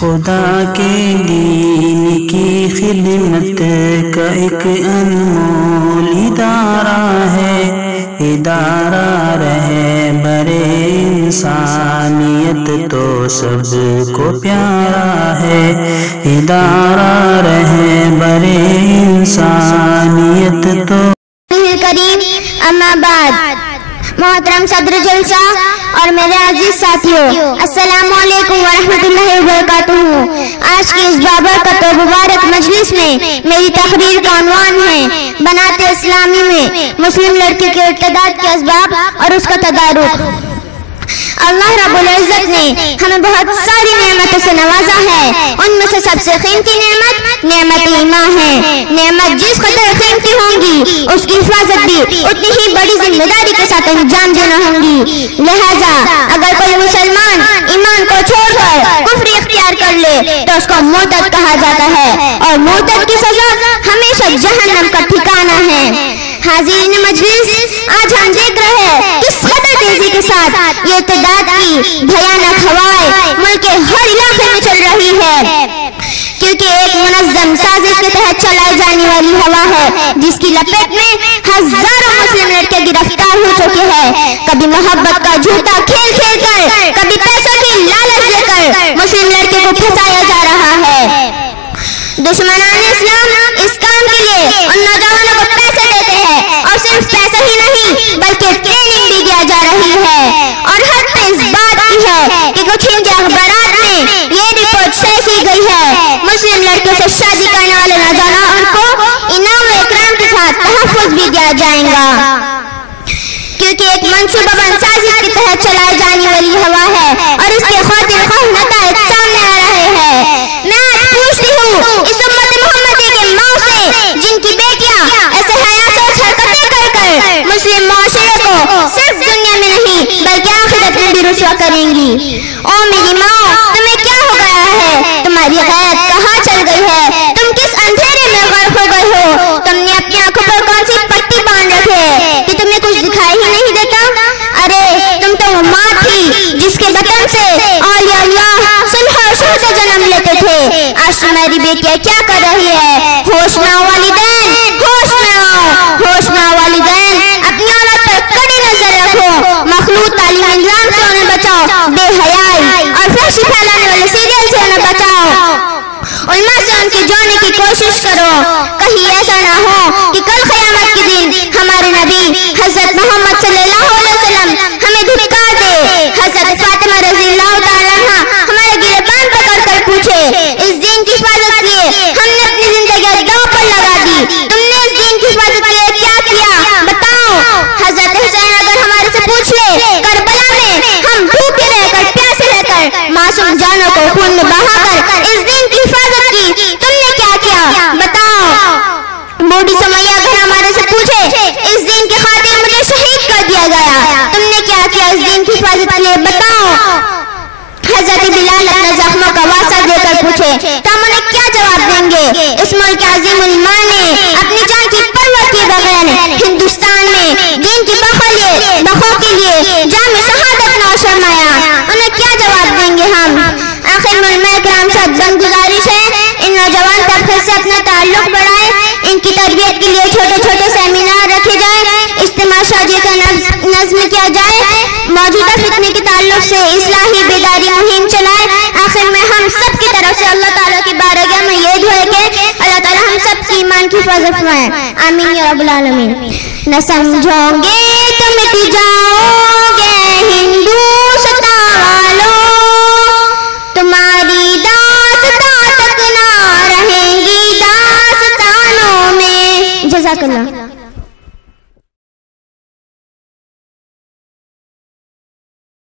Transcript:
खुदा के दीन की खिदमत का एक अनमोल इदारा है। इदारा रहे बरे इंसानियत तो सबको प्यारा है। इदारा रहे बरे इंसानियत तो करीम। अम्मा बाद मोहतरम सदर जलसा और मेरे अजीज साथियों, अस्सलामु अलैकुम वरहमतुल्लाहि वबरकातुहू। आज की इस बाबरकत व मुबारक मजलिस में मेरी तकरीर का उन्वान है बनाते इस्लामी में मुस्लिम लड़की के इर्तिदाद के असबाब और उसका तदारुक। अल्लाह रब्बुल इज्जत ने हमें बहुत सारी नेमतों से नवाजा है। उनमें से सबसे कीमती नेमत ईमान है। नेमत जिस कदर कीमती होंगी उसकी हिफाजत भी उतनी ही बड़ी जिम्मेदारी के साथ अंजाम देना होंगी। लिहाजा अगर कोई मुसलमान ईमान को छोड़कर कुफ्र इख्तियार कर ले तो उसको मुर्तद कहा जाता है और मुर्तद की सजा हमेशा जहन्नम का ठिकाना है। हाज़रीन मजलिस, आज हम देख रहे हैं किस कदर तेजी के साथ ये इर्तिदाद की भयानक हवाएं मुल्क के हर इलाके में चल रही है, क्योंकि एक मुनज़्ज़म साजिश के तहत चलाई जाने वाली हवा है जिसकी लपेट में हजारों मुस्लिम लड़के गिरफ्तार हो चुके हैं। कभी मोहब्बत का झूठा खेल खेल कर, कभी पैसों की लालच देकर मुस्लिम लड़के को फंसाया जा रहा है। दुश्मनान इस्लाम इस काम के लिए उन नौजवानों को पैसे देते हैं और सिर्फ पैसा ही नहीं बल्कि ट्रेनिंग भी दिया जा रही है। और हद पे इस बात की है कि कुछ हिंदी अखबारात में ये रिपोर्ट शेयर की गई है मुस्लिम लड़कियों से शादी करने वाले नौजवानों को इनाम व इकराम के साथ तहफ़्फ़ुज़ भी दिया जाएगा, क्योंकि एक मंसूबाबंद साजिश के तहत चलाई जाने वाली हवा है और इसके खातिर नताइज सामने आ रहे हैं। मैं आज पूछती हूँ इस उम्मत मोहम्मदी के माँ से जिनकी बेटियां ऐसे हयातों हरकतें कर कर मुस्लिम माशरे को सिर्फ दुनिया में नहीं बल्कि आखिरत में भी रुसवा करेंगी। ओ मेरी माँ, तुम्हें क्या हो गया है? तुम्हारी गैरत कहाँ चल गई है? तुम किस अंधेरे में गर्क हो गए हो? तुमने अपनी आंखों पर कौन सी पट्टी बांध रखी है कि तुम्हें कुछ दिखाई ही नहीं देता? अरे तुम तो वो माँ थी जिसके बतन से औलिया अल्लाह सुलह और शहद जन्म लेते थे। आज तुम्हारी बेटियां क्या कर रही है? होश में आओ वालिदैन, होश में आओ, होश में आओ वालिदैन। अपनी औलाद पर कड़ी नजर रखो। मखलूत तालीम निज़ाम से उन्हें बचाओ, बेहयाई और फहशी फैलाने वाले सीरियल से उन्हें बचाओ। उल्मा से उनकी जोड़ने की कोशिश करो। कहीं ऐसा ना हो कि कल क़यामत के दिन हमारे नबी हजरत मोहम्मद सल्लल्लाहु अलैहि वसल्लम हमें धिक्कार दे। हजरत फातिमा रज़ियल्लाहु ताला अन्हा हमारे गिरबान पकड़ कर पूछे, इस दीन की हिफाजत के लिए हमने अपनी जिंदगी दांव पर लगा दी, तुमने इस दीन की हिफाजत के लिए क्या किया? बताओ। हजरत हुसैन अगर हमारे से पूछ ले, करबला में हम भूखे रहकर प्यासे रहकर मासूम जानों को खून में बहाकर इस दीन की हिफाजत की, तुमने क्या किया? बताओ। बूढ़ी सुमैया अगर हमारे से पूछे, इस दीन के खातिर मुझे शहीद कर दिया गया, तुमने क्या किया इस दीन की हिफाजत के लिए? बताओ। हजरत बिलाल अपने जख्मों का वासा देकर पूछे तो हम उन्हें क्या जवाब देंगे? इस मुल्क अज़ीम उल मान ने अपनी जान की परवाह किए बगैर हिंदुस्तान में दीन की बखो के लिए जान में शहादत नौश फरमाया, उन्हें क्या जवाब देंगे हम? आखिर में कराम से गुजारिश है इन नौजवान तबके से अपना ताल्लुक बढ़ाए, इनकी तरबियत के लिए छोटे छोटे सेमिनार रखे जाए, इज्तिमा शादी का नज़्म किया जाए, मौजूदा फितने के ताल्लुक से इस्लाही बेदारी मुहिम चलाए। आखिर में हम सब की तरफ से अल्लाह ताला की बारगाह में ये दुआ है कि अल्लाह ताला हम सब की ईमान की हिफाजत फरमाए। आमीन या रब्बुल आलमीन। न समझोगे तो मिट जाओगे हिंदुस्तान वालों, तुम्हारी दास्तां तक ना रहेंगी दास्तानों में। जज़ाकल्लाह।